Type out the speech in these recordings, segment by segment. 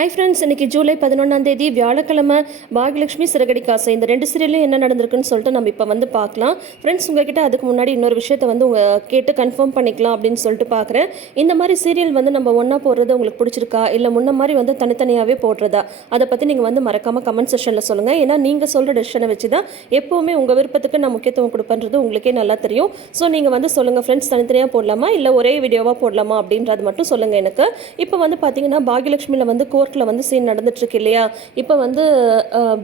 Hi friends இன்னைக்கு ஜூலை பதினொன்றாம் தேதி வியாழக்கிழமை பாகியலட்சுமி சிறகடி காசை இந்த ரெண்டு சீரியலும் என்ன நடந்திருக்குன்னு சொல்லிட்டு நம்ம இப்போ வந்து பார்க்கலாம். ஃப்ரெண்ட்ஸ் உங்ககிட்ட அதுக்கு முன்னாடி இன்னொரு விஷயத்தை வந்து உங்கள் கேட்டு கன்ஃபார்ம் பண்ணிக்கலாம் அப்படின்னு சொல்லிட்டு பார்க்குறேன். இந்த மாதிரி சீரியல் வந்து நம்ம ஒன்றா போடுறது உங்களுக்கு பிடிச்சிருக்கா? இல்லை முன்ன மாதிரி வந்து தனித்தனியாகவே போடுறதா? அதை பற்றி நீங்கள் வந்து மறக்காமல் கமெண்ட் செஷனில் சொல்லுங்கள் ஏன்னா நீங்கள் சொல்கிற டெசிஷனை வச்சு தான் எப்போவுமே உங்கள் விருப்பத்துக்கு நான் முக்கியத்துவம் கொடுப்பேன்றது உங்களுக்கே நல்லா தெரியும். ஸோ நீங்கள் வந்து சொல்லுங்கள் ஃப்ரெண்ட்ஸ் தனித்தனியாக போடலாமா? இல்லை ஒரே வீடியோவாக போடலாமா? அப்படின்றது மட்டும் சொல்லுங்கள் எனக்கு. இப்போ வந்து பார்த்தீங்கன்னா பாகியலட்சுமியில் வந்து கோர் கோர்ட்டில் வந்து சீன் நடந்துட்டுருக்கு இல்லையா? இப்போ வந்து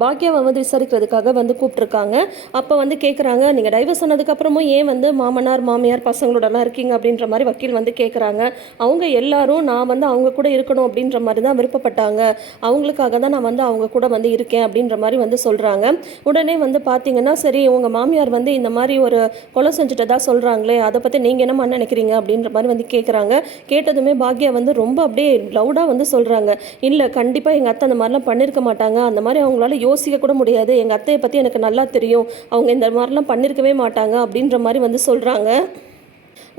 பாக்யாவை வந்து விசாரிக்கிறதுக்காக வந்து கூப்பிட்ருக்காங்க அப்போ வந்து கேட்குறாங்க நீங்கள் டைவர்ஸ் ஆனதுக்கப்புறமும் ஏன் வந்து மாமனார் மாமியார் பசங்களோடலாம் இருக்கீங்க? அப்படின்ற மாதிரி வக்கீல் வந்து கேட்குறாங்க அவங்க எல்லாரும் நான் வந்து அவங்க கூட இருக்கணும் அப்படின்ற மாதிரி தான் விருப்பப்பட்டாங்க. அவங்களுக்காக தான் நான் வந்து அவங்க கூட வந்து இருக்கேன் அப்படின்ற மாதிரி வந்து சொல்கிறாங்க உடனே வந்து பார்த்தீங்கன்னா சரி உங்கள் மாமியார் வந்து இந்த மாதிரி ஒரு கொலை செஞ்சுட்டதா சொல்கிறாங்களே அதை பற்றி நீங்கள் என்னம்மா நினைக்கிறீங்க? அப்படின்ற மாதிரி வந்து கேட்குறாங்க கேட்டதுமே பாக்யா வந்து ரொம்ப அப்படியே லவுடாக வந்து சொல்கிறாங்க இல்லை இல்லை கண்டிப்பாக எங்கள் அத்தை அந்த மாதிரிலாம் பண்ணியிருக்க மாட்டாங்க. அந்த மாதிரி அவங்களால யோசிக்க கூட முடியாது. எங்கள் அத்தையை பற்றி எனக்கு நல்லா தெரியும். அவங்க இந்த மாதிரிலாம் பண்ணியிருக்கவே மாட்டாங்க அப்படின்ற மாதிரி வந்து சொல்கிறாங்க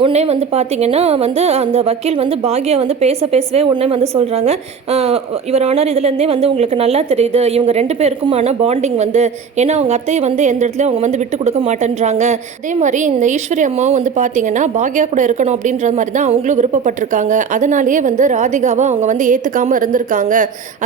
உடனே வந்து பார்த்தீங்கன்னா வந்து அந்த வக்கீல் வந்து பாக்யா வந்து பேச பேசவே உடனே வந்து சொல்கிறாங்க இவர் ஆனர் இதுலேருந்தே வந்து உங்களுக்கு நல்லா தெரியுது. இவங்க ரெண்டு பேருக்குமான பாண்டிங் வந்து ஏன்னா அவங்க அத்தையை வந்து எந்த இடத்துலையும் அவங்க வந்து விட்டு கொடுக்க மாட்டேன்றாங்க. அதே மாதிரி இந்த ஈஸ்வரி அம்மாவும் வந்து பார்த்தீங்கன்னா பாக்யா கூட இருக்கணும் அப்படின்ற மாதிரி தான் அவங்களும் விருப்பப்பட்டிருக்காங்க. அதனாலேயே வந்து ராதிகாவை அவங்க வந்து ஏற்றுக்காமல் இருந்திருக்காங்க.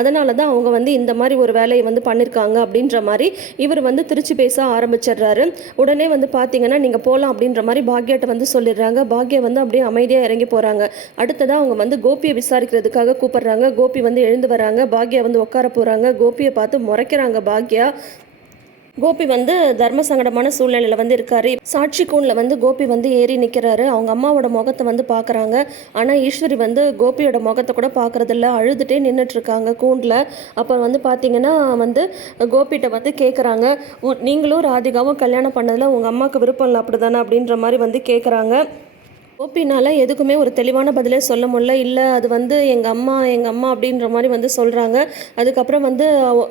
அதனால தான் அவங்க வந்து இந்த மாதிரி ஒரு வேலையை வந்து பண்ணியிருக்காங்க அப்படின்ற மாதிரி இவர் வந்து திருச்சி பேச ஆரம்பிச்சிடுறாரு. உடனே வந்து பார்த்தீங்கன்னா நீங்கள் போகலாம் அப்படின்ற மாதிரி பாக்யாட்ட வந்து கூப்பிடுறாங்க. பாக்யா வந்து அப்படியே அமைதியாக இறங்கி போகிறாங்க அடுத்ததாக அவங்க வந்து கோபியை விசாரிக்கிறதுக்காக கூப்பிடுறாங்க. கோபி வந்து எழுந்து வராங்க. பாக்யா வந்து உட்கார போகிறாங்க கோபியை பார்த்து முறைக்கிறாங்க பாக்யா. கோபி வந்து தர்ம சங்கடமான சூழ்நிலையில் வந்து இருக்காரு. சாட்சி கூண்ல வந்து கோபி வந்து ஏறி நிற்கிறாரு அவங்க அம்மாவோட முகத்தை வந்து பார்க்குறாங்க ஆனால் ஈஸ்வரி வந்து கோபியோட முகத்தை கூட பார்க்கறதில்ல அழுதுகிட்டே நின்றுட்டு இருக்காங்க கூண்டில். அப்போ வந்து பார்த்தீங்கன்னா வந்து கோபிகிட்ட வந்து கேட்குறாங்க நீங்களும் ராதிகாவும் கல்யாணம் பண்ணதில் உங்கள் அம்மாவுக்கு விருப்பம் இல்லை அப்படி தானே அப்படின்ற மாதிரி வந்து கேட்குறாங்க கோபினால் எதுக்குமே ஒரு தெளிவான பதிலே சொல்ல முடியல. இல்லை அது வந்து எங்கள் அம்மா எங்கள் அம்மா அப்படின்ற மாதிரி வந்து சொல்கிறாங்க அதுக்கப்புறம் வந்து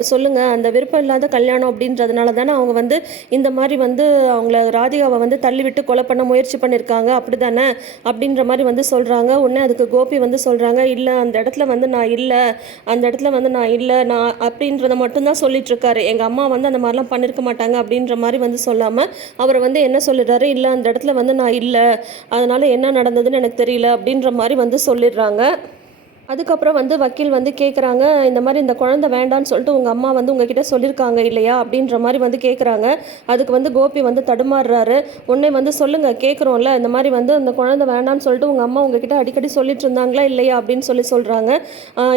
சொல்லுங்கள் அந்த விருப்பம் இல்லாத கல்யாணம் அப்படின்றதுனால தானே அவங்க வந்து இந்த மாதிரி வந்து அவங்கள ராதிகாவை வந்து தள்ளிவிட்டு கொலை பண்ண முயற்சி பண்ணியிருக்காங்க அப்படி தானே அப்படின்ற மாதிரி வந்து சொல்கிறாங்க உடனே அதுக்கு கோபி வந்து சொல்கிறாங்க இல்லை அந்த இடத்துல வந்து நான் இல்லை. அந்த இடத்துல வந்து நான் இல்லை. நான் அப்படின்றத மட்டும்தான் சொல்லிட்டுருக்காரு எங்கள் அம்மா வந்து அந்த மாதிரிலாம் பண்ணியிருக்க மாட்டாங்க. அப்படின்ற மாதிரி வந்து சொல்லாமல் அவர் வந்து என்ன சொல்லிடுறாரு? இல்லை அந்த இடத்துல வந்து நான் இல்லை. அதனால் என்ன நடந்ததுன்னு எனக்கு தெரியல அப்படின்ற மாதிரி வந்து சொல்லிடுறாங்க. அதுக்கப்புறம் வந்து வக்கீல் வந்து கேட்குறாங்க இந்த மாதிரி இந்த குழந்தை வேண்டான்னு சொல்லிட்டு உங்கள் அம்மா வந்து உங்ககிட்ட சொல்லியிருக்காங்க இல்லையா அப்படின்ற மாதிரி வந்து கேட்குறாங்க அதுக்கு வந்து கோபி வந்து தடுமாறுறாரு. உன்னே வந்து சொல்லுங்கள் கேட்குறோம்ல இந்த மாதிரி வந்து அந்த குழந்தை வேண்டான்னு சொல்லிட்டு உங்கள் அம்மா உங்ககிட்ட அடிக்கடி சொல்லிட்டு இருந்தாங்களா இல்லையா அப்படின்னு சொல்லி சொல்கிறாங்க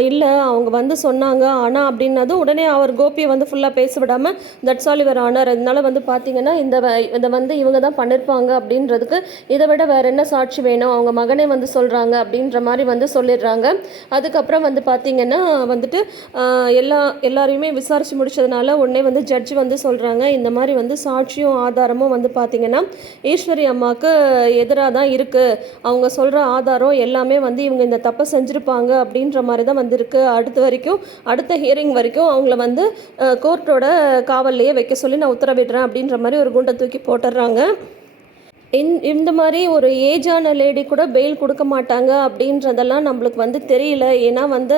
இல்லை அவங்க வந்து சொன்னாங்க. ஆனால் அப்படின்னதும் உடனே அவர் கோபியை வந்து ஃபுல்லாக பேச விடாமல் தட்ஸ் ஆல் இவர் ஆனார் அதனால வந்து பார்த்தீங்கன்னா இந்த வ- இதை வந்து இவங்க தான் பண்ணியிருப்பாங்க அப்படின்றதுக்கு இதை விட வேற என்ன சாட்சி வேணும்? அவங்க மகனே வந்து சொல்கிறாங்க அப்படின்ற மாதிரி வந்து சொல்லிடுறாங்க. அதுக்கப்புறம் வந்து பார்த்தீங்கன்னா வந்துட்டு எல்லா எல்லாரையுமே விசாரித்து முடிச்சதுனால உடனே வந்து ஜட்ஜ் வந்து சொல்கிறாங்க இந்த மாதிரி வந்து சாட்சியும் ஆதாரமும் வந்து பார்த்தீங்கன்னா ஈஸ்வரி அம்மாவுக்கு எதிராக தான் இருக்குது அவங்க சொல்கிற ஆதாரம் எல்லாமே வந்து இவங்க இந்த தப்பை செஞ்சுருப்பாங்க அப்படின்ற மாதிரி தான் வந்திருக்கு. அடுத்த வரைக்கும் அடுத்த ஹியரிங் வரைக்கும் அவங்கள வந்து கோர்ட்டோட காவல்லையே வைக்க சொல்லி நான் உத்தரவிடுறேன் அப்படின்ற மாதிரி ஒரு குண்டை தூக்கி போட்டுடுறாங்க இந்த மாதிரி ஒரு ஏஜான லேடி கூட பெயில் கொடுக்க மாட்டாங்க அப்படின்றதெல்லாம் நம்மளுக்கு வந்து தெரியல. ஏன்னா வந்து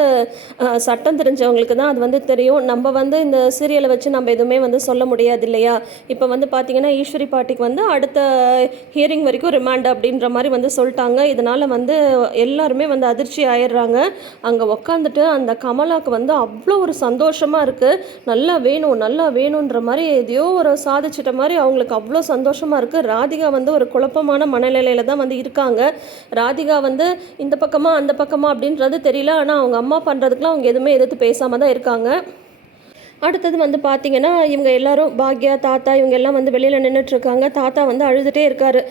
சட்டம் தெரிஞ்சவங்களுக்கு தான் அது வந்து தெரியும். நம்ம வந்து இந்த சீரியலை வச்சு நம்ம எதுவுமே வந்து சொல்ல முடியாது இல்லையா? இப்போ வந்து பார்த்தீங்கன்னா ஈஸ்வரி பாட்டிக்கு வந்து அடுத்த ஹியரிங் வரைக்கும் ரிமாண்ட் அப்படின்ற மாதிரி வந்து சொல்லிட்டாங்க. இதனால் வந்து எல்லாருமே வந்து அதிர்ச்சி ஆயிடுறாங்க. அங்கே உக்காந்துட்டு அந்த கமலாக்கு வந்து அவ்வளோ ஒரு சந்தோஷமாக இருக்குது நல்லா வேணும் நல்லா வேணுன்ற மாதிரி எதையோ ஒரு சாதிச்சிட்ட மாதிரி அவங்களுக்கு அவ்வளோ சந்தோஷமாக இருக்குது ராதிகா வந்து ஒரு குழப்பமான மனநிலையில தான் வந்து இருக்காங்க. ராதிகா வந்து இந்த பக்கமாக அந்த பக்கமாக அப்படின்றது தெரியல. ஆனால் அவங்க அம்மா பண்ணுறதுக்குலாம் அவங்க எதுவுமே எதிர்த்து பேசாமல் தான் இருக்காங்க. அடுத்தது வந்து பார்த்தீங்கன்னா இவங்க எல்லாரும் பாக்யா தாத்தா இவங்க எல்லாம் வந்து வெளியில் நின்றுட்டுருக்காங்க தாத்தா வந்து அழுதுகிட்டே இருக்காரு.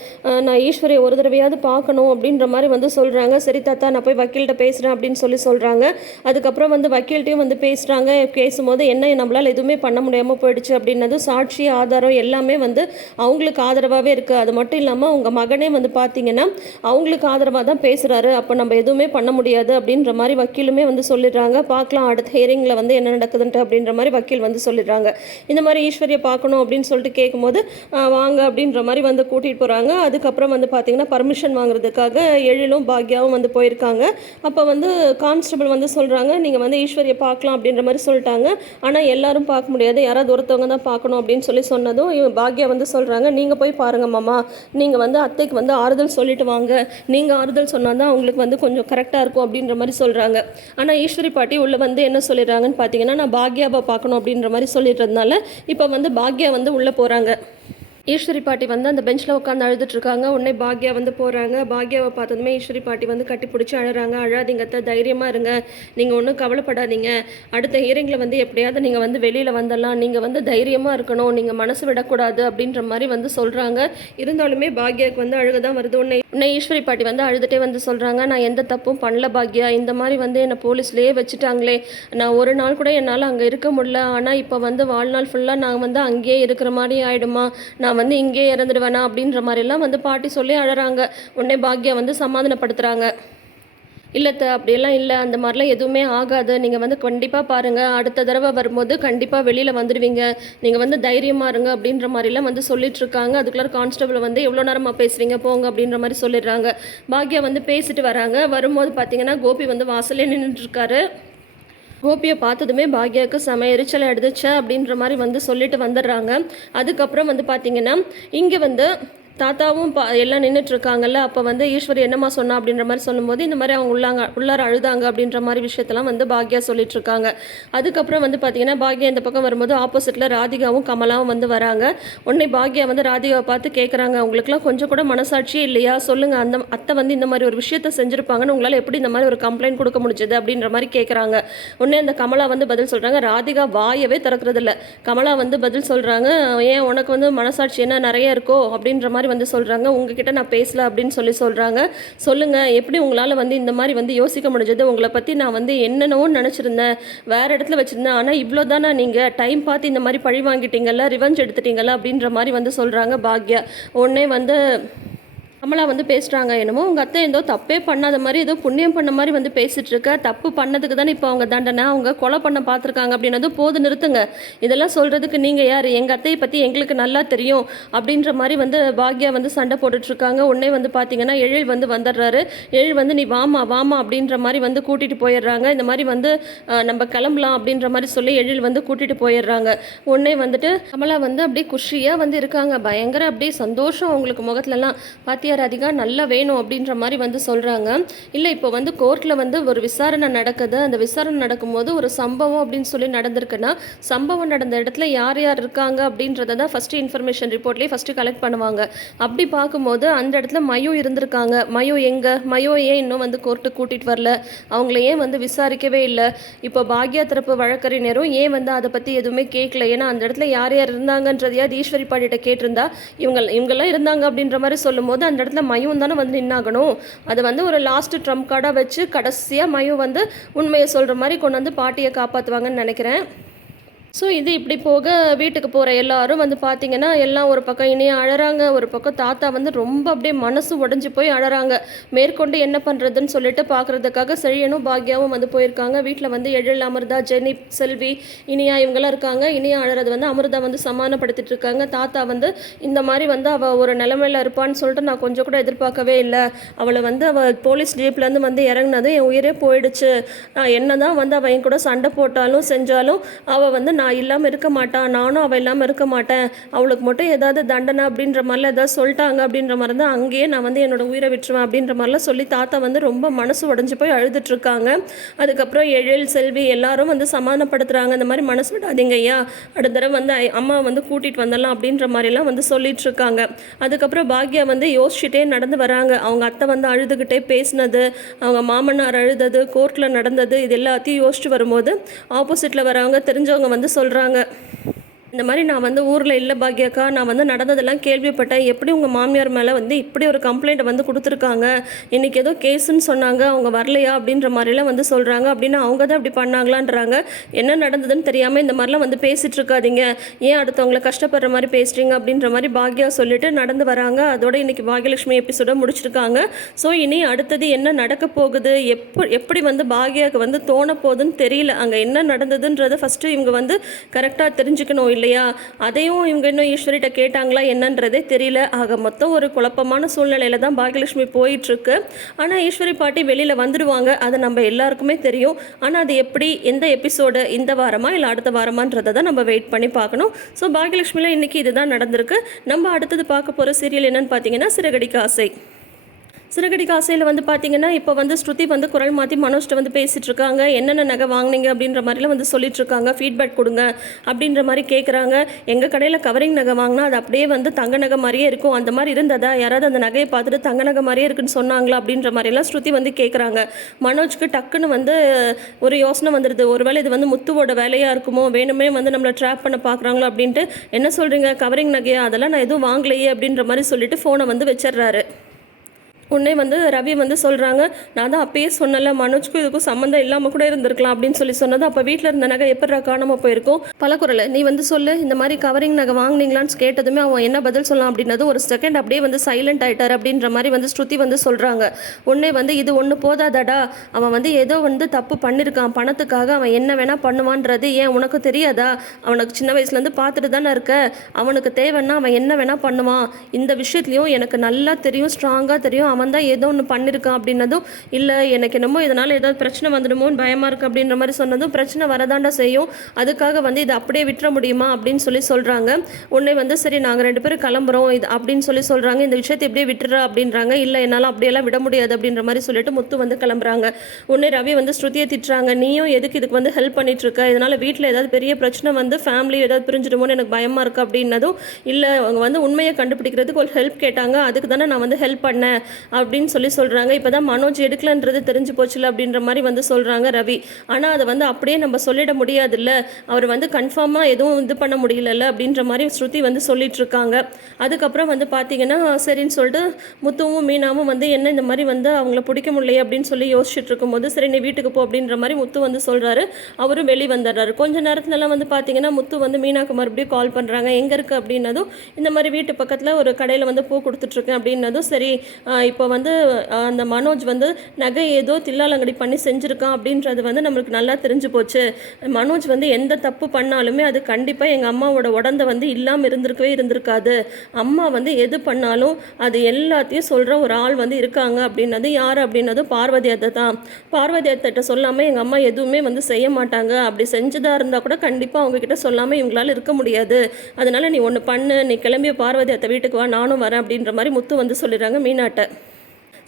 நான் ஈஸ்வரியை ஒரு தடவையாவது பார்க்கணும் அப்படின்ற மாதிரி வந்து சொல்கிறாங்க சரி தாத்தா நான் போய் வக்கீல்கிட்ட பேசுகிறேன் அப்படின்னு சொல்லி சொல்கிறாங்க அதுக்கப்புறம் வந்து வக்கீல்கிட்டையும் வந்து பேசுகிறாங்க பேசும்போது என்ன நம்மளால் எதுவுமே பண்ண முடியாமல் போயிடுச்சு அப்படின்னது சாட்சி ஆதாரம் எல்லாமே வந்து அவங்களுக்கு ஆதரவாகவே இருக்குது அது மட்டும் இல்லாமல் உங்கள் மகனே வந்து பார்த்தீங்கன்னா அவங்களுக்கு ஆதரவாக தான் பேசுகிறாரு அப்போ நம்ம எதுவுமே பண்ண முடியாது அப்படின்ற மாதிரி வக்கீலுமே வந்து சொல்லிடுறாங்க. பார்க்கலாம் அடுத்த ஹியரிங்கில் வந்து என்ன நடக்குதுன்ட்டு அப்படின்ற மாதிரி வக்கீல் வந்து சொல்லிடுறாங்க. இந்த மாதிரி ஈஸ்வரியை பார்க்கணும் அப்படின்னு சொல்லிட்டு கேட்கும்போது வாங்க அப்படின்ற மாதிரி வந்து கூட்டிகிட்டு போகிறாங்க அதுக்கப்புறம் வந்து பார்த்தீங்கன்னா பர்மிஷன் வாங்குறதுக்காக எழிலும் பாக்யாவும் வந்து போயிருக்காங்க. அப்போ வந்து கான்ஸ்டபிள் வந்து சொல்கிறாங்க நீங்கள் வந்து ஈஸ்வரியை பார்க்கலாம் அப்படின்ற மாதிரி சொல்லிட்டாங்க. ஆனால் எல்லாரும் பார்க்க முடியாது. யாராவது ஒருத்தவங்க தான் பார்க்கணும் அப்படின்னு சொல்லி சொன்னதும் இவன் பாக்யா வந்து சொல்கிறாங்க நீங்கள் போய் பாருங்க மாமா. நீங்கள் வந்து அத்தைக்கு வந்து ஆறுதல் சொல்லிட்டு வாங்க. நீங்கள் ஆறுதல் சொன்னால் தான் அவங்களுக்கு வந்து கொஞ்சம் கரெக்டாக இருக்கும் அப்படின்ற மாதிரி சொல்கிறாங்க ஆனால் ஈஸ்வரி பாட்டி உள்ளே வந்து என்ன சொல்லிடுறாங்கன்னு பார்த்தீங்கன்னா நான் பாக்யாவை பார்க்கணும் அப்படின்ற மாதிரி சொல்லிடுறதுனால இப்போ வந்து பாக்யா வந்து உள்ளே போகிறாங்க ஈஸ்வரி பாட்டி வந்து அந்த பெஞ்சில் உட்காந்து அழுதுட்டு இருக்காங்க. உடனே பாக்யா வந்து போகிறாங்க பாக்யாவை பார்த்ததுமே ஈஸ்வரி பாட்டி வந்து கட்டி பிடிச்சி அழுறாங்க. அழாதீங்கத்த தைரியமாக இருங்க. நீங்கள் ஒன்றும் கவலைப்படாதீங்க. அடுத்த ஹியரிங்கில் வந்து எப்படியாவது நீங்கள் வந்து வெளியில் வந்துடலாம். நீங்கள் வந்து தைரியமாக இருக்கணும். நீங்கள் மனசு விடக்கூடாது அப்படின்ற மாதிரி வந்து சொல்கிறாங்க இருந்தாலுமே பாக்யாவுக்கு வந்து அழுக தான் வருது. உன்னை உன்னை ஈஸ்வரி பாட்டி வந்து அழுதுகிட்டே வந்து சொல்கிறாங்க நான் எந்த தப்பும் பண்ணல பாக்யா. இந்த மாதிரி வந்து என்னை போலீஸ்லேயே வச்சுட்டாங்களே. நான் ஒரு நாள் கூட என்னால் அங்கே இருக்க முடியல. ஆனால் இப்போ வந்து வாழ்நாள் ஃபுல்லாக நான் வந்து அங்கேயே இருக்கிற மாதிரி ஆகிடுமா நான் வந்து இங்கே இறந்துடுவேனா அப்படின்ற மாதிரிலாம் வந்து பாட்டி சொல்லி அழறாங்க. உடனே பாக்யா வந்து சமாதானப்படுத்துகிறாங்க இல்லைத்த அப்படியெல்லாம் இல்லை. அந்த மாதிரிலாம் எதுவுமே ஆகாது. நீங்கள் வந்து கண்டிப்பாக பாருங்கள் அடுத்த தடவை வரும்போது கண்டிப்பாக வெளியில் வந்துடுவீங்க நீங்கள் வந்து தைரியமாக இருங்க. அப்படின்ற மாதிரிலாம் வந்து சொல்லிட்டுருக்காங்க அதுக்குள்ளே கான்ஸ்டபிள் வந்து எவ்வளோ நேரமாக பேசுகிறீங்க போங்க. அப்படின்ற மாதிரி சொல்லிடுறாங்க. பாக்யா வந்து பேசிட்டு வராங்க. வரும்போது பார்த்தீங்கன்னா கோபி வந்து வாசல்லே நின்றுட்டுருக்காரு கோபியை பார்த்ததுமே பாக்யாவுக்கு செம எரிச்சல் எடுத்துச்சு அப்படின்ற மாதிரி வந்து சொல்லிட்டு வந்துடுறாங்க. அதுக்கப்புறம் வந்து பார்த்தீங்கன்னா இங்கே வந்து தாத்தாவும் பா எல்லாம் நின்றுட்டு இருக்காங்கல்ல அப்போ வந்து ஈஸ்வரி என்னம்மா சொன்னா அப்படின்ற மாதிரி சொல்லும்போது இந்த மாதிரி அவங்க உள்ளாங்க உள்ளார அழுதாங்க அப்படின்ற மாதிரி விஷயத்தெல்லாம் வந்து பாக்யா சொல்லிட்டு இருக்காங்க அதுக்கப்புறம் வந்து பார்த்தீங்கன்னா பாக்யா இந்த பக்கம் வரும்போது ஆப்போசிட்டில் ராதிகாவும் கமலாவும் வந்து வராங்க. உடனே பாக்யா வந்து ராதிகாவை பார்த்து கேட்குறாங்க அவங்களுக்குலாம் கொஞ்சம் கூட மனசாட்சியே இல்லையா? சொல்லுங்கள் அந்த அத்தை வந்து இந்த மாதிரி ஒரு விஷயத்த செஞ்சுருப்பாங்கன்னு உங்களால் எப்படி இந்த மாதிரி ஒரு கம்ப்ளைண்ட் கொடுக்க முடிஞ்சது? அப்படின்ற மாதிரி கேட்குறாங்க உடனே அந்த கமலா வந்து பதில் சொல்கிறாங்க ராதிகா வாயவே திறக்கிறதில்ல. கமலா வந்து பதில் சொல்கிறாங்க ஏன் உனக்கு வந்து மனசாட்சி என்ன நிறைய இருக்கோ? அப்படின்ற மாதிரி வந்து சொல்கிறாங்க உங்ககிட்ட நான் பேசல அப்படின்னு சொல்லி சொல்கிறாங்க சொல்லுங்கள் எப்படி உங்களால் வந்து இந்த மாதிரி வந்து யோசிக்க முடிஞ்சது? உங்களை பற்றி நான் வந்து என்னென்னவோ நினச்சிருந்தேன். வேறு இடத்துல வச்சுருந்தேன். ஆனால் இவ்வளோ தானே நீங்கள் டைம் பார்த்து இந்த மாதிரி பழி வாங்கிட்டீங்கல்ல ரிவெஞ்ச் எடுத்துட்டீங்கல்ல அப்படின்ற மாதிரி வந்து சொல்கிறாங்க பாக்யா. உடனே வந்து கமலா வந்து பேசுகிறாங்க என்னமோ உங்கள் அத்தை ஏதோ தப்பே பண்ணாத மாதிரி ஏதோ புண்ணியம் பண்ண மாதிரி வந்து பேசிகிட்டு இருக்க தப்பு பண்ணதுக்கு தானே இப்போ அவங்க தண்டனை அவங்க கொலை பண்ண பார்த்துருக்காங்க அப்படின்னது போது நிறுத்துங்க. இதெல்லாம் சொல்கிறதுக்கு நீங்கள் யார்? எங்கள் அத்தையை பற்றி எங்களுக்கு நல்லா தெரியும் அப்படின்ற மாதிரி வந்து பாக்யா வந்து சண்டை போட்டுட்ருக்காங்க உடனே வந்து பார்த்தீங்கன்னா எழில் வந்து வந்துடுறாரு. எழில் வந்து நீ வாமா வாமா அப்படின்ற மாதிரி வந்து கூட்டிகிட்டு போயிடுறாங்க. இந்த மாதிரி வந்து நம்ம கிளம்பலாம் அப்படின்ற மாதிரி சொல்லி எழில் வந்து கூட்டிகிட்டு போயிடுறாங்க. உடனே வந்துட்டு கமலா வந்து அப்படியே குஷியாக வந்து இருக்காங்க. பயங்கர அப்படியே சந்தோஷம் அவங்களுக்கு முகத்துலலாம். பாத்தியா அதிகா நல்லா வேணும் அப்படின்ற மாதிரி வந்து சொல்கிறாங்க இல்லை இப்போ வந்து கோர்ட்டில் வந்து ஒரு விசாரணை நடக்குது. அந்த விசாரணை நடக்கும்போது ஒரு சம்பவம் அப்படின்னு சொல்லி நடந்திருக்குன்னா சம்பவம் நடந்த இடத்துல யார் யார் இருக்காங்க அப்படின்றத தான் ஃபஸ்ட்டு இன்ஃபர்மேஷன் ரிப்போர்ட்லேயே ஃபஸ்ட்டு கலெக்ட் பண்ணுவாங்க. அப்படி பார்க்கும்போது அந்த இடத்துல மயோ இருந்திருக்காங்க. மயோ எங்கே? மயோ ஏன் இன்னும் வந்து கோர்ட்டுக்கு கூட்டிகிட்டு வரல? அவங்கள ஏன் வந்து விசாரிக்கவே இல்லை? இப்போ பாக்யா தரப்பு வழக்கறிஞரும் ஏன் வந்து அதை பற்றி எதுவுமே கேட்கல? ஏன்னா அந்த இடத்துல யார் யார் இருந்தாங்கன்றதையாவது ஈஸ்வரி பாட்டிகிட்ட கேட்டிருந்தா இவங்க இவங்கெல்லாம் இருந்தாங்க அப்படின்ற மாதிரி சொல்லும்போது அந்த இடத்துல மயும் தானே வந்து நின்னாகணும். அதை வந்து ஒரு லாஸ்ட் ட்ரம்ப் கார்டாக வச்சு கடைசியாக மயும் வந்து உண்மையை சொல்கிற மாதிரி கொண்டு வந்து பாட்டியை காப்பாற்றுவாங்கன்னு நினைக்கிறேன். ஸோ இது இப்படி போக வீட்டுக்கு போகிற எல்லாரும் வந்து பார்த்தீங்கன்னா எல்லாம் ஒரு பக்கம் இனியா அழறாங்க ஒரு பக்கம் தாத்தா வந்து ரொம்ப அப்படியே மனசு உடஞ்சி போய் அழறாங்க. மேற்கொண்டு என்ன பண்ணுறதுன்னு சொல்லிட்டு பார்க்குறதுக்காக செழியனும் பாக்யாவும் வந்து போயிருக்காங்க. வீட்டில் வந்து எழில் அமிர்தா ஜெனி செல்வி இனியா இவங்கெல்லாம் இருக்காங்க. இனியா அழறது வந்து அமிர்தா வந்து சமாதானப்படுத்திட்டு இருக்காங்க. தாத்தா வந்து இந்த மாதிரி வந்து அவள் ஒரு நிலமையில இருப்பான்னு சொல்லிட்டு நான் கொஞ்சம் கூட எதிர்பார்க்கவே இல்லை. அவளை வந்து அவள் போலீஸ் ஜீப்லேருந்து வந்து இறங்குனதும் என் உயிரே போயிடுச்சு. நான் என்ன தான் வந்து அவள் என் கூட சண்டை போட்டாலும் செஞ்சாலும் அவள் வந்து நான் இல்லாமல் இருக்க மாட்டான் நானும் அவள் இல்லாமல் இருக்க மாட்டேன் அவளுக்கு மட்டும் ஏதாவது தண்டனை அப்படின்ற மாதிரிலாம் ஏதாவது சொல்லிட்டாங்க அப்படின்ற மாதிரி தான் அங்கேயே நான் வந்து என்னோட உயிரை விட்டுருவேன் அப்படின்ற மாதிரிலாம் சொல்லி தாத்தா வந்து ரொம்ப மனசு உடஞ்சி போய் அழுதுட்ருக்காங்க. அதுக்கப்புறம் எழில் செல்வி எல்லாரும் வந்து சமாதானப்படுத்துகிறாங்க இந்த மாதிரி மனசு விடாதீங்க ஐயா அடுத்த தடவை வந்து அம்மா வந்து கூட்டிகிட்டு வந்துடலாம் அப்படின்ற மாதிரிலாம் வந்து சொல்லிகிட்ருக்காங்க அதுக்கப்புறம் பாக்யா வந்து யோசிச்சுட்டே நடந்து வராங்க. அவங்க அத்தை வந்து அழுதுகிட்டே பேசினது அவங்க மாமனார் அழுதது கோர்ட்டில் நடந்தது இது எல்லாத்தையும் யோசிச்சு வரும்போது ஆப்போசிட்டில் வரவங்க தெரிஞ்சவங்க வந்து சொல்கிறாங்க இந்த மாதிரி நான் வந்து ஊரில் இல்லை பாக்யாக்கா நான் வந்து நடந்ததெல்லாம் கேள்விப்பட்டேன். எப்படி உங்கள் மாமியார் மேலே வந்து இப்படி ஒரு கம்ப்ளைண்ட்டை வந்து கொடுத்துருக்காங்க? இன்றைக்கி ஏதோ கேஸுன்னு சொன்னாங்க அவங்க வரலையா அப்படின்ற மாதிரிலாம் வந்து சொல்கிறாங்க அப்படின்னு அவங்க தான் இப்படி பண்ணாங்களான்றாங்க. என்ன நடந்ததுன்னு தெரியாமல் இந்த மாதிரிலாம் வந்து பேசிகிட்டு இருக்காதீங்க. ஏன் அடுத்தவங்கள கஷ்டப்படுற மாதிரி பேசுகிறீங்க அப்படின்ற மாதிரி பாக்யா சொல்லிட்டு நடந்து வராங்க. அதோட இன்றைக்கி பாக்யலட்சுமி எபிசோட முடிச்சிருக்காங்க. ஸோ இனி அடுத்தது என்ன நடக்க போகுது? எப்போ எப்படி வந்து பாக்யாவுக்கு வந்து தோண போகுதுன்னு தெரியல. அங்கே என்ன நடந்ததுன்றதை ஃபஸ்ட்டு இவங்க வந்து கரெக்டாக தெரிஞ்சுக்கணும் இல்லை இல்லையா? அதையும் இவங்க இன்னும் ஈஸ்வரிகிட்ட கேட்டாங்களா என்னன்றதே தெரியல. ஆக மொத்தம் ஒரு குழப்பமான சூழ்நிலையில தான் பாகியலட்சுமி போயிட்டுருக்கு ஆனால் ஈஸ்வரி பாட்டி வெளியில் வந்துடுவாங்க அது நம்ம எல்லாருக்குமே தெரியும். ஆனால் அது எப்படி எந்த எபிசோடு இந்த வாரமா இல்லை அடுத்த வாரமான்றதை தான் நம்ம வெயிட் பண்ணி பார்க்கணும். ஸோ பாகியலட்சுமியில் இன்றைக்கி இதுதான் நடந்திருக்கு. நம்ம அடுத்தது பார்க்க போகிற சீரியல் என்னன்னு பார்த்தீங்கன்னா சிறகடிக்க ஆசை. சிறுகடி காசையில் வந்து பார்த்தீங்கன்னா இப்போ வந்து ஸ்ருதி வந்து குரல் மாற்றி மனோஜ்ட்ட வந்து பேசிகிட்டு இருக்காங்க என்னென்ன நகை வாங்குனீங்க அப்படின்ற மாதிரிலாம் வந்து சொல்லிட்டு இருக்காங்க ஃபீட்பேக் கொடுங்க அப்படின்ற மாதிரி கேட்குறாங்க எங்கள் கடையில் கவரிங் நகை வாங்கினா அது அப்படியே வந்து தங்க நகை மாதிரியே இருக்கும். அந்த மாதிரி இருந்ததா? யாராவது அந்த நகையை பார்த்துட்டு தங்க நகை மாதிரியே இருக்குன்னு சொன்னாங்களா அப்படின்ற மாதிரிலாம் ஸ்ருதி வந்து கேட்குறாங்க மனோஜ்க்கு டக்குன்னு வந்து ஒரு யோசனை வந்துடுது ஒருவேளை இது வந்து முத்துவோட வேலையாக இருக்குமோ? வேணுமே வந்து நம்மளை ட்ராப் பண்ண பார்க்குறாங்களோ அப்படின்ட்டு என்ன சொல்கிறீங்க கவரிங் நகையா? அதெல்லாம் நான் எதுவும் வாங்கலையே அப்படின்ற மாதிரி சொல்லிட்டு ஃபோனை வந்து வச்சிடுறாரு. உடனே வந்து ரவி வந்து சொல்கிறாங்க நான் தான் அப்பயே சொன்னல மனோஜ்க்கும் இதுக்கும் சம்மந்தம் இல்லாமல் கூட இருந்திருக்கலாம் அப்படின்னு சொல்லி சொன்னது. அப்போ வீட்டில் இருந்த நகை எப்படி காணாமல் போயிருக்கும்? பலக்குரல் நீ வந்து சொல்லு இந்த மாதிரி கவரிங் நகை வாங்கினீங்களான்னு கேட்டதுமே அவன் என்ன பதில் சொல்லலாம் அப்படின்னது ஒரு செகண்ட் அப்படியே வந்து சைலண்ட் ஆயிட்டார் அப்படின்ற மாதிரி வந்து ஸ்ருதி வந்து சொல்கிறாங்க உடனே வந்து இது ஒன்று போதாதாடா. அவன் வந்து ஏதோ வந்து தப்பு பண்ணியிருக்கான் பணத்துக்காக அவன் என்ன வேணால் பண்ணுவான்றது ஏன் உனக்கு தெரியாதா? அவனுக்கு சின்ன வயசுலேருந்து பார்த்துட்டு தானே இருக்க. அவனுக்கு தேவைன்னா அவன் என்ன வேணால் பண்ணுவான். இந்த விஷயத்துலையும் எனக்கு நல்லா தெரியும் ஸ்ட்ராங்காக தெரியும். அவன் தான் ஏதோ ஒன்று பண்ணியிருக்கான் அப்படின்னதும் இல்லை எனக்கு என்னமோ இதனால் ஏதாவது பிரச்சனை வந்துடுமோன்னு பயமாக இருக்குது அப்படின்ற மாதிரி சொன்னதும் பிரச்சனை வரதாண்டா செய்யும். அதுக்காக வந்து இதை அப்படியே விட்டுற முடியுமா? அப்படின்னு சொல்லி சொல்கிறாங்க உடனே வந்து சரி நாங்கள் ரெண்டு பேரும் கிளம்புறோம். இது அப்படின்னு சொல்லி சொல்கிறாங்க இந்த விஷயத்தை எப்படியே விட்டுற அப்படின்றாங்க. இல்லை என்னால் அப்படியெல்லாம் விட முடியாது அப்படின்ற மாதிரி சொல்லிட்டு முத்து வந்து கிளம்புறாங்க. உடனே ரவி வந்து ஸ்ருதியை திட்டுறாங்க. நீயும் எதுக்கு இதுக்கு வந்து ஹெல்ப் பண்ணிட்டு இருக்க இதனால் வீட்டில் ஏதாவது பெரிய பிரச்சனை வந்து ஃபேமிலி ஏதாவது பிரிஞ்சிடுமோன்னு எனக்கு பயமாக இருக்குது அப்படின்னதும் இல்லை அவங்க வந்து உண்மையை கண்டுபிடிக்கிறதுக்கு ஒரு ஹெல்ப் கேட்டாங்க. அதுக்கு தானே நான் வந்து ஹெல்ப் பண்ணேன். அப்படின்னு சொல்லி சொல்கிறாங்க இப்போ தான் மனோஜ் எடுக்கலன்றது தெரிஞ்சு போச்சுல அப்படின்ற மாதிரி வந்து சொல்கிறாங்க ரவி. ஆனால் அதை வந்து அப்படியே நம்ம சொல்லிட முடியாதுல்ல. அவர் வந்து கன்ஃபார்மாக எதுவும் இது பண்ண முடியலல்ல அப்படின்ற மாதிரி ஸ்ருதி வந்து சொல்லிட்டு இருக்காங்க. அதுக்கப்புறம் வந்து பார்த்தீங்கன்னா சரின்னு சொல்லிட்டு முத்துவும் மீனாவும் வந்து என்ன இந்த மாதிரி வந்து அவங்கள பிடிக்க முடியலையே அப்படின்னு சொல்லி யோசிச்சுட்டு இருக்கும்போது சரி நீ வீட்டுக்கு போ அப்படின்ற மாதிரி முத்து வந்து சொல்கிறாரு அவரும் வெளி வந்துடுறாரு. கொஞ்ச நேரத்துலலாம் வந்து பார்த்தீங்கன்னா முத்து வந்து மீனாக்கு மறுபடியும் கால் பண்ணுறாங்க எங்கே இருக்குது அப்படின்னதும் இந்த மாதிரி வீட்டு பக்கத்தில் ஒரு கடையில் வந்து பூ கொடுத்துட்ருக்கேன் அப்படின்னதும் சரி இப்போ வந்து அந்த மனோஜ் வந்து நகை ஏதோ தில்லாலங்கடி பண்ணி செஞ்சுருக்கான் அப்படின்றது வந்து நம்மளுக்கு நல்லா தெரிஞ்சு போச்சு. மனோஜ் வந்து எந்த தப்பு பண்ணாலுமே அது கண்டிப்பாக எங்கள் அம்மாவோட உடந்த வந்து இல்லாமல் இருந்திருக்கவே இருந்திருக்காது. அம்மா வந்து எது பண்ணாலும் அது எல்லாத்தையும் சொல்கிற ஒரு ஆள் வந்து இருக்காங்க அப்படின்னது யார் அப்படின்னதும் பார்வதி அத்தை தான். பார்வதி அத்தைகிட்ட சொல்லாமல் எங்கள் அம்மா எதுவுமே வந்து செய்ய மாட்டாங்க. அப்படி செஞ்சதாக இருந்தால் கூட கண்டிப்பாக அவங்கக்கிட்ட சொல்லாமல் இவங்களால இருக்க முடியாது. அதனால நீ ஒன்று பண்ணு நீ கிளம்பிய பார்வதி அத்தை வீட்டுக்கு வா நானும் வரேன் அப்படின்ற மாதிரி முத்து வந்து சொல்லிடுறாங்க மீனாட்டை.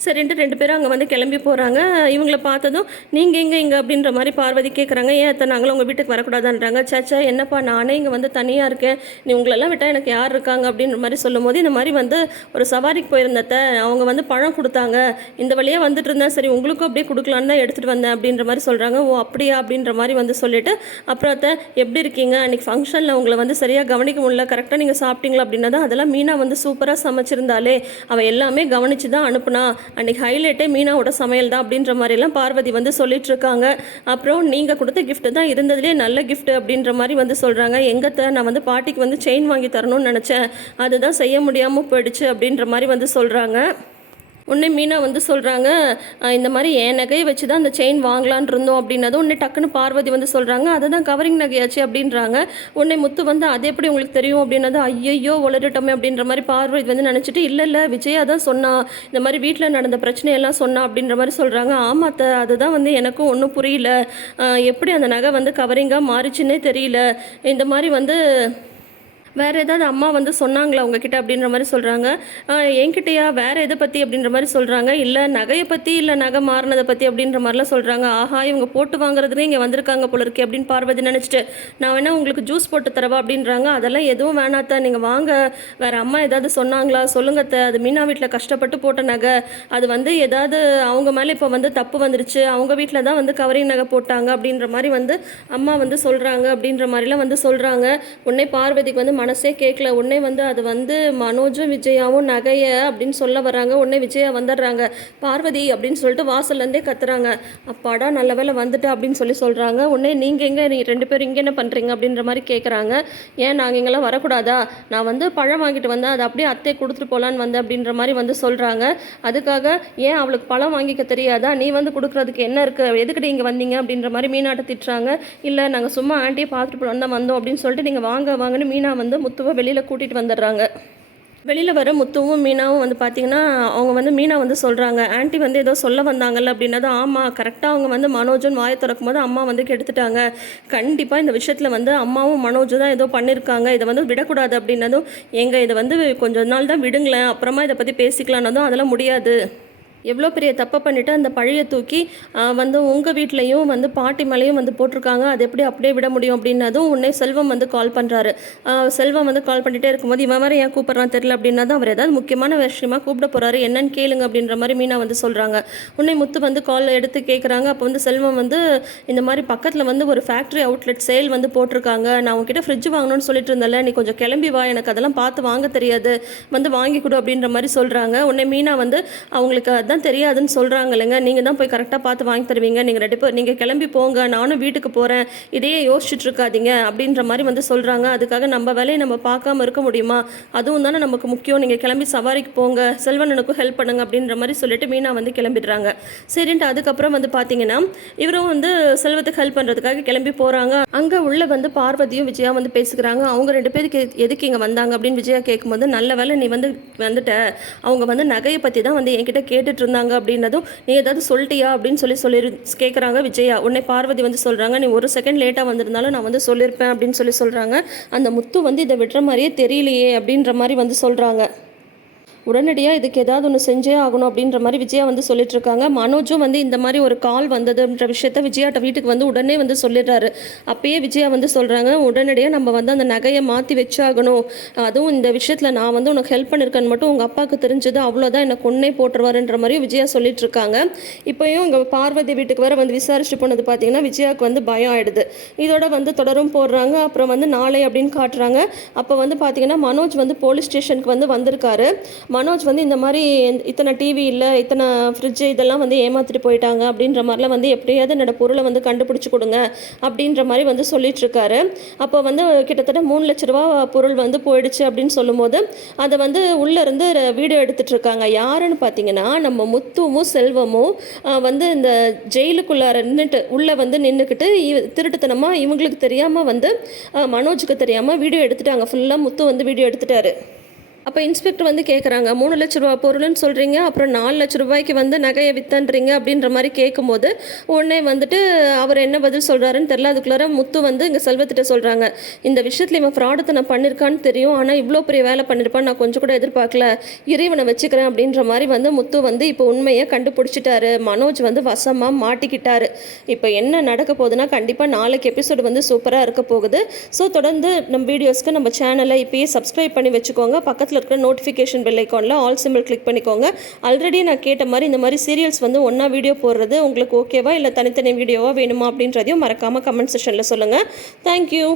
சரின்ட்டு ரெண்டு பேரும் அங்கே வந்து கிளம்பி போகிறாங்க இவங்களை பார்த்ததும் நீங்கள் எங்கே இங்கே? அப்படின்ற மாதிரி பார்வதி கேட்குறாங்க ஏன் அத்தை நாங்களும் உங்கள் வீட்டுக்கு வரக்கூடாதான்றாங்க. சாச்சா என்னப்பா நானே இங்கே வந்து தனியாக இருக்கேன். நீ உங்களெல்லாம் விட்டால் எனக்கு யார் இருக்காங்க? அப்படின்ற மாதிரி சொல்லும்போது இந்த மாதிரி வந்து ஒரு சவாரிக்கு போயிருந்தத்த அவங்க வந்து பழம் கொடுத்தாங்க. இந்த வழியாக வந்துட்டு இருந்தேன். சரி உங்களுக்கும் அப்படியே கொடுக்கலான்னு தான் எடுத்துகிட்டு வந்தேன். அப்படின்ற மாதிரி சொல்கிறாங்க ஓ அப்படியா? அப்படின்ற மாதிரி வந்து சொல்லிவிட்டு அப்புறம் அத்தை எப்படி இருக்கீங்க? அன்றைக்கி ஃபங்க்ஷனில் உங்களை வந்து சரியாக கவனிக்க முடியல. கரெக்டாக நீங்கள் சாப்பிட்டீங்களா? அப்படின்னா தான் அதெல்லாம் மீனா வந்து சூப்பராக சமைச்சிருந்தாலே அவள் எல்லாமே கவனித்து தான் அனுப்புனா. அன்றைக்கி ஹைலைட்டே மீனாவோட சமையல் தான் அப்படின்ற மாதிரிலாம் பார்வதி வந்து சொல்லிட்டு இருக்காங்க அப்புறம் நீங்கள் கொடுத்த கிஃப்ட் தான் இருந்ததுலேயே நல்ல கிஃப்ட் அப்படின்ற மாதிரி வந்து சொல்கிறாங்க எங்கத்த நான் வந்து பாட்டிக்கு வந்து செயின் வாங்கி தரணும்னு நினச்சேன். அதுதான் செய்ய முடியாமல் போயிடுச்சு அப்படின்ற மாதிரி வந்து சொல்கிறாங்க உடனே மீனா வந்து சொல்கிறாங்க இந்த மாதிரி என் நகையை வச்சு தான் அந்த செயின் வாங்கலான் இருந்தோம் அப்படின்னதும் உடனே டக்குன்னு பார்வதி வந்து சொல்கிறாங்க அதை தான் கவரிங் நகையாச்சு அப்படின்றாங்க. உடனே முத்து வந்து அது எப்படி உங்களுக்கு தெரியும்? அப்படின்னது ஐயையோ உளறிட்டோமே அப்படின்ற மாதிரி பார்வதி வந்து நினச்சிட்டு இல்லை இல்லை விஜயா தான் சொன்னா இந்த மாதிரி வீட்டில் நடந்த பிரச்சனையெல்லாம் சொன்னா அப்படின்ற மாதிரி சொல்கிறாங்க ஆமாத்த அதுதான் வந்து எனக்கும் ஒன்றும் புரியல. எப்படி அந்த நகை வந்து கவரிங்காக மாறிச்சுன்னே தெரியல. இந்த மாதிரி வந்து வேறு ஏதாவது அம்மா வந்து சொன்னாங்களா உங்ககிட்ட அப்படின்ற மாதிரி சொல்கிறாங்க என்கிட்டயா? வேறு எதை பற்றி அப்படின்ற மாதிரி சொல்கிறாங்க இல்லை நகையை பற்றி இல்லை நகை மாறினதை பற்றி அப்படின்ற மாதிரிலாம் சொல்கிறாங்க ஆஹா இவங்க போட்டு வாங்குறதுக்கு இங்கே வந்திருக்காங்க போல இருக்கே அப்படின்னு பார்வதி நினச்சிட்டு நான் வேணா உங்களுக்கு ஜூஸ் போட்டு தரவா அப்படின்றாங்க. அதெல்லாம் எதுவும் வேணாத்த நீங்கள் வாங்க. வேறு அம்மா ஏதாவது சொன்னாங்களா? சொல்லுங்கத்தை அது மீனா வீட்டில் கஷ்டப்பட்டு போட்ட நகை. அது வந்து ஏதாவது அவங்க மேலே இப்போ வந்து தப்பு வந்துருச்சு. அவங்க வீட்டில் தான் வந்து கவரிங் நகை போட்டாங்க அப்படின்ற மாதிரி வந்து அம்மா வந்து சொல்கிறாங்க அப்படின்ற மாதிரிலாம் வந்து சொல்கிறாங்க உடனே பார்வதிக்கு வந்து மனசே கேட்கல உடனே வந்து அது வந்து மனோஜும் விஜயாவும் நகையை அப்படின்னு சொல்ல வராங்க உடனே விஜயா வந்துடுறாங்க. பார்வதி அப்படின்னு சொல்லிட்டு வாசல்லேருந்தே கத்துறாங்க. அப்பாடா நல்ல வேலை வந்துட்டேன் அப்படின்னு சொல்லி சொல்கிறாங்க உடனே நீங்கள் எங்கே நீ ரெண்டு பேரும் இங்கே என்ன பண்ணுறீங்க அப்படின்ற மாதிரி கேட்குறாங்க ஏன் நாங்கள் இங்கெல்லாம் வரக்கூடாதா? நான் வந்து பழம் வாங்கிட்டு வந்தேன். அதை அப்படியே அத்தை கொடுத்துட்டு போகலான்னு வந்தேன் அப்படின்ற மாதிரி வந்து சொல்கிறாங்க அதுக்காக ஏன் அவளுக்கு பழம் வாங்கிக்க தெரியாதா? நீ வந்து கொடுக்குறதுக்கு என்ன இருக்குது எதுக்கிட்ட இங்கே வந்தீங்க அப்படின்ற மாதிரி மீனாட்ட திட்டுறாங்க. இல்லை நாங்கள் சும்மா ஆண்டியை பார்த்துட்டு போலாம் தான் வந்தோம் அப்படின்னு சொல்லிட்டு நீங்கள் வாங்க வாங்கன்னு மீனா வந்து முத்துவை வெளியில் கூட்டிகிட்டு வந்துடுறாங்க. வெளியில் வர முத்துவும் மீனாவும் வந்து பார்த்தீங்கன்னா அவங்க வந்து மீனா வந்து சொல்கிறாங்க ஆன்ட்டி வந்து ஏதோ சொல்ல வந்தாங்கல்ல அப்படின்னதும் ஆமாம் கரெக்டாக அவங்க வந்து மனோஜன் வாயை திறக்கும் போது அம்மா வந்து கெடுத்துட்டாங்க. கண்டிப்பாக இந்த விஷயத்தில் வந்து அம்மாவும் மனோஜும் தான் ஏதோ பண்ணியிருக்காங்க இதை வந்து விடக்கூடாது அப்படின்னதும் எங்கள் இதை வந்து கொஞ்ச நாள் தான் விடுங்களேன். அப்புறமா இதை பற்றி பேசிக்கலான்னதும் அதெல்லாம் முடியாது. எவ்வளோ பெரிய தப்பை பண்ணிவிட்டு அந்த பழைய தூக்கி வந்து உங்கள் வீட்லேயும் வந்து பாட்டி மேலேயும் வந்து போட்டிருக்காங்க. அது எப்படி அப்படியே விட முடியும் அப்படின்னதும் உடனே செல்வம் வந்து கால் பண்ணுறாரு செல்வம் வந்து கால் பண்ணிகிட்டே இருக்கும்போது இவன் வேறு ஏன் கூப்பிட்றான் தெரில அப்படின்னதும் அவர் ஏதாவது முக்கியமான விஷயமா கூப்பிட போகிறாரு என்னன்னு கேளுங்க அப்படின்ற மாதிரி மீனா வந்து சொல்கிறாங்க உடனே முத்து வந்து கால் எடுத்து கேட்குறாங்க அப்போ வந்து செல்வம் வந்து இந்த மாதிரி பக்கத்தில் வந்து ஒரு ஃபேக்ட்ரி அவுட்லெட் சேல் வந்து போட்டிருக்காங்க. நான் உங்ககிட்ட ஃப்ரிட்ஜ் வாங்கணும்னு சொல்லிட்டு இருந்தேன்ல நீ கொஞ்சம் கிளம்பி வா. எனக்கு அதெல்லாம் பார்த்து வாங்க தெரியாது. வந்து வாங்கி கொடு அப்படின்ற மாதிரி சொல்கிறாங்க உடனே மீனா வந்து அவங்களுக்கு அதான் தெரியாதுன்னு சொல்கிறாங்க இல்லைங்க நீங்கள் தான் போய் கரெக்டாக பார்த்து வாங்கி தருவீங்க. நீங்கள் ரெண்டு பேர் நீங்கள் கிளம்பி போங்க. நானும் வீட்டுக்கு போகிறேன் இதையே யோசிச்சுட்டு இருக்காதீங்க அப்படின்ற மாதிரி வந்து சொல்கிறாங்க அதுக்காக நம்ம வேலையை நம்ம பார்க்காம இருக்க முடியுமா? அதுவும் தானே நமக்கு முக்கியம். நீங்கள் கிளம்பி சவாரிக்கு போங்க. செல்வனனுக்கும் ஹெல்ப் பண்ணுங்க அப்படின்ற மாதிரி சொல்லிட்டு மீனா வந்து கிளம்பிடுறாங்க. சரின்ட்டு அதுக்கப்புறம் வந்து பார்த்தீங்கன்னா இவரும் வந்து செல்வத்துக்கு ஹெல்ப் பண்ணுறதுக்காக கிளம்பி போகிறாங்க அங்கே உள்ள வந்து பார்வதியும் விஜயா வந்து பேசுகிறாங்க அவங்க ரெண்டு பேருக்கு எதுக்கு இங்கே வந்தாங்க அப்படின்னு விஜயா கேட்கும்போது நல்ல வேலை நீ வந்து வந்துட்ட. அவங்க வந்து நகையை பற்றி தான் வந்து என்கிட்ட கேட்டுட்டு இருந்தாங்க அப்படின்னதும் நீ ஏதாவது சொல்லிட்டியா? அப்படின்னு சொல்லி சொல்லி கேட்குறாங்க விஜயா. உன்னை பார்வதி வந்து சொல்கிறாங்க நீ ஒரு செகண்ட் லேட்டாக வந்திருந்தாலும் நான் வந்து சொல்லியிருப்பேன் அப்படின்னு சொல்லி சொல்கிறாங்க அந்த முத்து வந்து இதை விடுற மாதிரியே தெரியலையே அப்படின்ற மாதிரி வந்து சொல்கிறாங்க உடனடியாக இதுக்கு ஏதாவது ஒன்று செஞ்சே ஆகணும் அப்படின்ற மாதிரி விஜயா வந்து சொல்லிட்டு இருக்காங்க மனோஜும் வந்து இந்த மாதிரி ஒரு கால் வந்ததுன்ற விஷயத்த விஜயாட்ட வீட்டுக்கு வந்து உடனே வந்து சொல்லிடுறாரு. அப்பயே விஜயா வந்து சொல்கிறாங்க உடனடியாக நம்ம வந்து அந்த நகையை மாற்றி வச்சாகணும். அதுவும் இந்த விஷயத்தில் நான் வந்து உனக்கு ஹெல்ப் பண்ணியிருக்கேன்னு மட்டும் உங்கள் அப்பாவுக்கு தெரிஞ்சது அவ்வளோதான் என்னை கொன்னே போட்டுருவாருன்ற மாதிரி விஜயா சொல்லிட்டு இருக்காங்க இப்போயும் இங்கே பார்வதி வீட்டுக்கு வேற வந்து விசாரிச்சுட்டு போனது பார்த்தீங்கன்னா விஜயாவுக்கு வந்து பயம் ஆயிடுது. இதோட வந்து தொடரும் போடுறாங்க அப்புறம் வந்து நாளை அப்படின்னு காட்டுறாங்க. அப்போ வந்து பார்த்தீங்கன்னா மனோஜ் வந்து போலீஸ் ஸ்டேஷனுக்கு வந்து வந்திருக்காரு. மனோஜ் வந்து இந்த மாதிரி இத்தனை டிவி இல்லை இத்தனை ஃப்ரிட்ஜு இதெல்லாம் வந்து ஏமாத்திட்டு போயிட்டாங்க அப்படின்ற மாதிரிலாம் வந்து எப்படியாவது என்னோட பொருளை வந்து கண்டுபிடிச்சி கொடுங்க அப்படின்ற மாதிரி வந்து சொல்லிட்டுருக்காரு. அப்போ வந்து கிட்டத்தட்ட மூணு லட்ச ரூபா பொருள் வந்து போயிடுச்சு அப்படின்னு சொல்லும்போது அதை வந்து உள்ளே இருந்து வீடியோ எடுத்துகிட்ருக்காங்க யாருன்னு பார்த்தீங்கன்னா நம்ம முத்துவும் செல்வமும் வந்து இந்த ஜெயிலுக்குள்ளார நின்றுட்டு உள்ளே வந்து நின்றுக்கிட்டு திருட்டுத்தனமாக இவங்களுக்கு தெரியாமல் வந்து மனோஜுக்கு தெரியாமல் வீடியோ எடுத்துட்டாங்க. ஃபுல்லாக முத்து வந்து வீடியோ எடுத்துட்டாரு. அப்போ இன்ஸ்பெக்டர் வந்து கேட்குறாங்க மூணு லட்ச ரூபா பொருள்னு சொல்கிறீங்க அப்புறம் நாலு லட்ச ரூபாய்க்கு வந்து நகையை வித்தன்றீங்க அப்படின்ற மாதிரி கேட்கும்போது உடனே வந்துட்டு அவர் என்ன பதில் சொல்கிறாருன்னு தெரில அதுக்குள்ளார முத்து வந்து இங்கே செல்வத்திட்ட சொல்கிறாங்க இந்த விஷயத்தில் இவன் ஃப்ராடத்தை நான் பண்ணியிருக்கான்னு தெரியும் ஆனால் இவ்வளோ பெரிய வேலை பண்ணியிருப்பான் நான் கொஞ்சம் கூட எதிர்பார்க்கல இறைவனை வச்சுக்கிறேன் அப்படின்ற மாதிரி வந்து முத்து வந்து இப்போ உண்மையை கண்டுபிடிச்சிட்டாரு மனோஜ் வந்து வசமாக மாட்டிக்கிட்டாரு. இப்போ என்ன நடக்க போகுதுன்னா கண்டிப்பாக நாளைக்கு எபிசோடு வந்து சூப்பராக இருக்க போகுது. ஸோ தொடர்ந்து நம்ம வீடியோஸ்க்கு நம்ம சேனலை இப்போயே சப்ஸ்கிரைப் பண்ணி வச்சுக்கோங்க. பக்கத்தில் இருக்கிற நோட்டிஃபிகேஷன் பெல் ஐக்கானில் ஆல் சிம்பிள் கிளிக் பண்ணிக்கோங்க. ஆல்ரெடி நான் கேட்ட மாதிரி இந்த மாதிரி சீரியல்ஸ் வந்து ஒன்றா வீடியோ போடுறது உங்களுக்கு ஓகேவா இல்லை தனித்தனி வீடியோவாக வேணுமா அப்படின்றதையும் மறக்காமல் கமெண்ட் செஷனில் சொல்லுங்கள் தேங்க்யூ